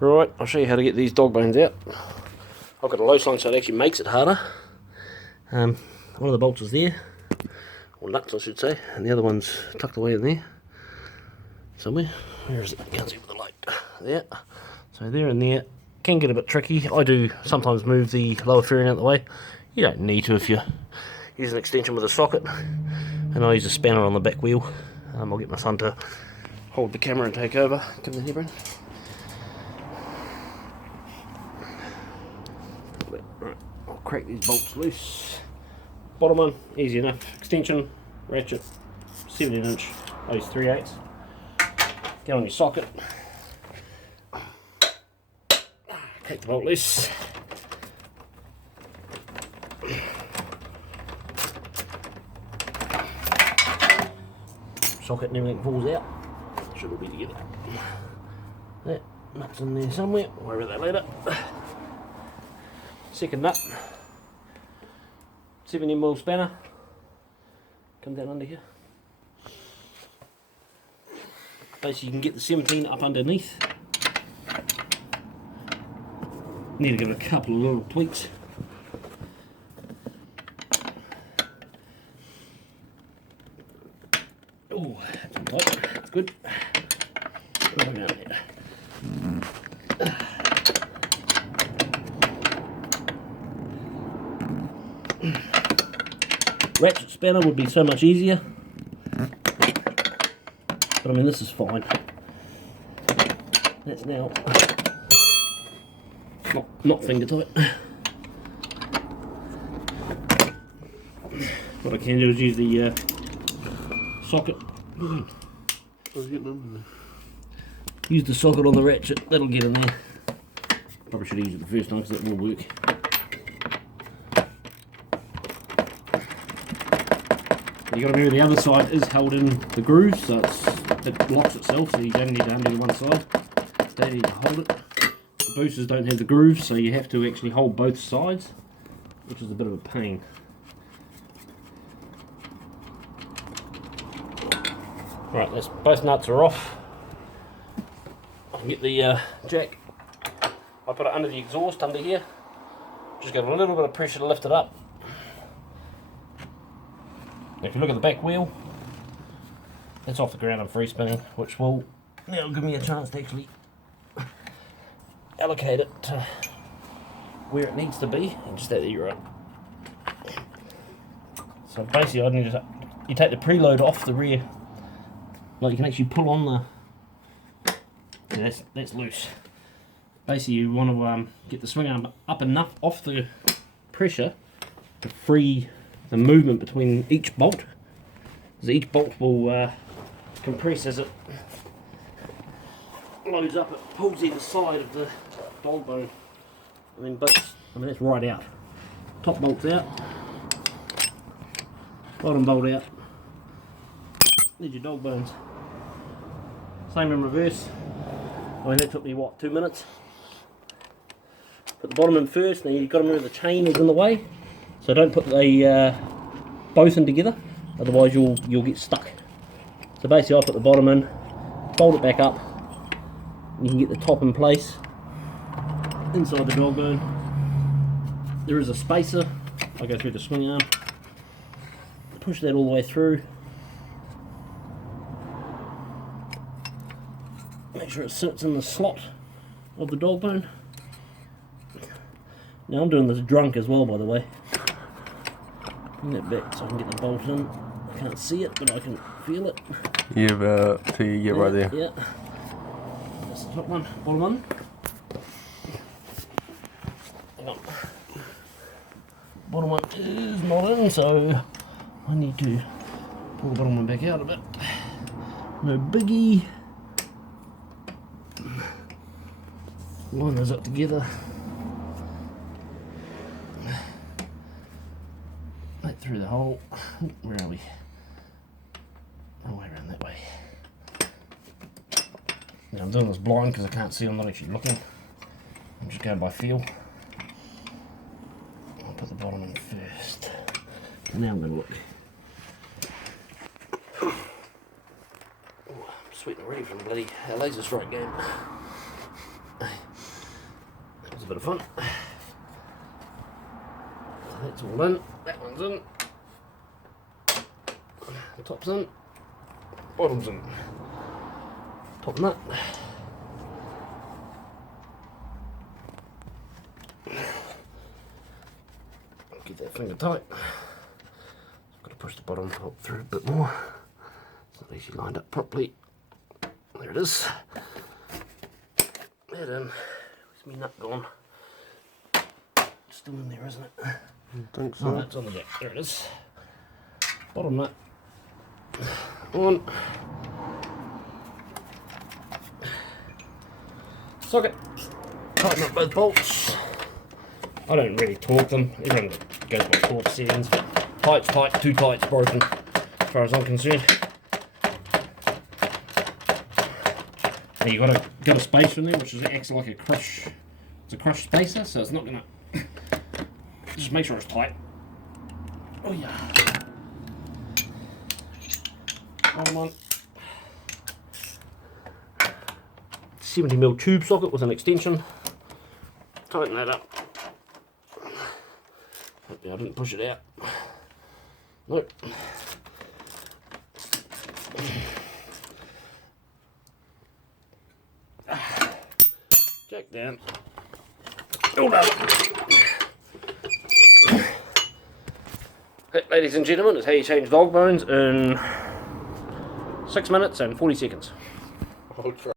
Right, I'll show you how to get these dog bones out. I've got a low slung so it actually makes it harder. One of the bolts is there, or nuts I should say, and the other one's tucked away in there somewhere. Where is it? I can't see with the light. There. So there and there. Can get a bit tricky. I do sometimes move the lower fairing out of the way. You don't need to if you use an extension with a socket. And I use a spanner on the back wheel. I'll get my son to hold the camera and take over. Come in here, Brent. Right, I'll crack these bolts loose. Bottom one, easy enough. Extension, ratchet, 17-inch. I use 3/8. Get on your socket. Take the bolt loose. Socket and everything falls out. Should all be together. That nut's in there somewhere. Worry about that later. Second nut. 70mm spanner. Come down under here. Basically, you can get the 17 up underneath. Need to give it a couple of little tweaks. Oh, that's good. What have I got there? Ratchet spanner would be so much easier, but I mean this is fine. That's now not finger tight. What I can do is use the socket. Use the socket on the ratchet, that'll get in there. Probably should use it the first time because that will work. You got to remember the other side is held in the groove, so it locks itself, so you don't need to undo one side. They need to hold it. The boosters don't have the grooves, so you have to actually hold both sides, which is a bit of a pain. Right, both nuts are off. I can get the jack. I put it under the exhaust, under here. Just got a little bit of pressure to lift it up. If you look at the back wheel, it's off the ground and free spinning, which will now give me a chance to actually allocate it to where it needs to be, and just that you're right. So basically, I need to you take the preload off the rear, like you can actually pull on the. Yeah, that's loose. Basically, you want to get the swing arm up enough off the pressure to free the movement between each bolt, because each bolt will compress as it loads up. It pulls either side of the dog bone, and then bolts. I mean that's right out. Top bolt's out, bottom bolt out. There's your dog bones. Same in reverse. I mean that took me what, 2 minutes. Put the bottom in first. Now you've got to remember the chain is in the way. So don't put the both in together, otherwise you'll get stuck. So basically I put the bottom in, fold it back up, and you can get the top in place inside the dog bone. There is a spacer. I go through the swing arm, push that all the way through. Make sure it sits in the slot of the dog bone. Now I'm doing this drunk as well, by the way. Bring that back so I can get the bolt in. I can't see it, but I can feel it. You've till you get right there. Yeah. That's the top one. Bottom one. Hang on. Bottom one is not in, so I need to pull the bottom one back out a bit. No biggie. Line those up together. Right through the hole. Where are we? Oh, way around that way. Now I'm doing this blind because I can't see, I'm not actually looking. I'm just going by feel. I'll put the bottom in first. And now I'm going to look. Oh, I'm sweating already from the bloody laser strike game. a bit of fun. That's all in. That one's in. The top's in. Bottom's in. Top nut. Get that finger tight. Got to push the bottom up through a bit more. So at least you lined up properly. There it is. That in. Where's my nut gone? Still in there, isn't it? I think so. Oh, that's on the back. There it is. Bottom nut. On. Socket. Tighten up both bolts. I don't really torque them. Everyone goes by torque settings, but tight's tight, too tight's broken, as far as I'm concerned. And you got a spacer in there, which acts like a crush. It's a crush spacer, so it's not gonna. Just make sure it's tight. Oh yeah. Bottom one. 70mm tube socket with an extension. Tighten that up. Hopefully I didn't push it out. Nope. Jack down. Hold up. That, ladies and gentlemen, is how you change dog bones in 6 minutes and 40 seconds. I'll try.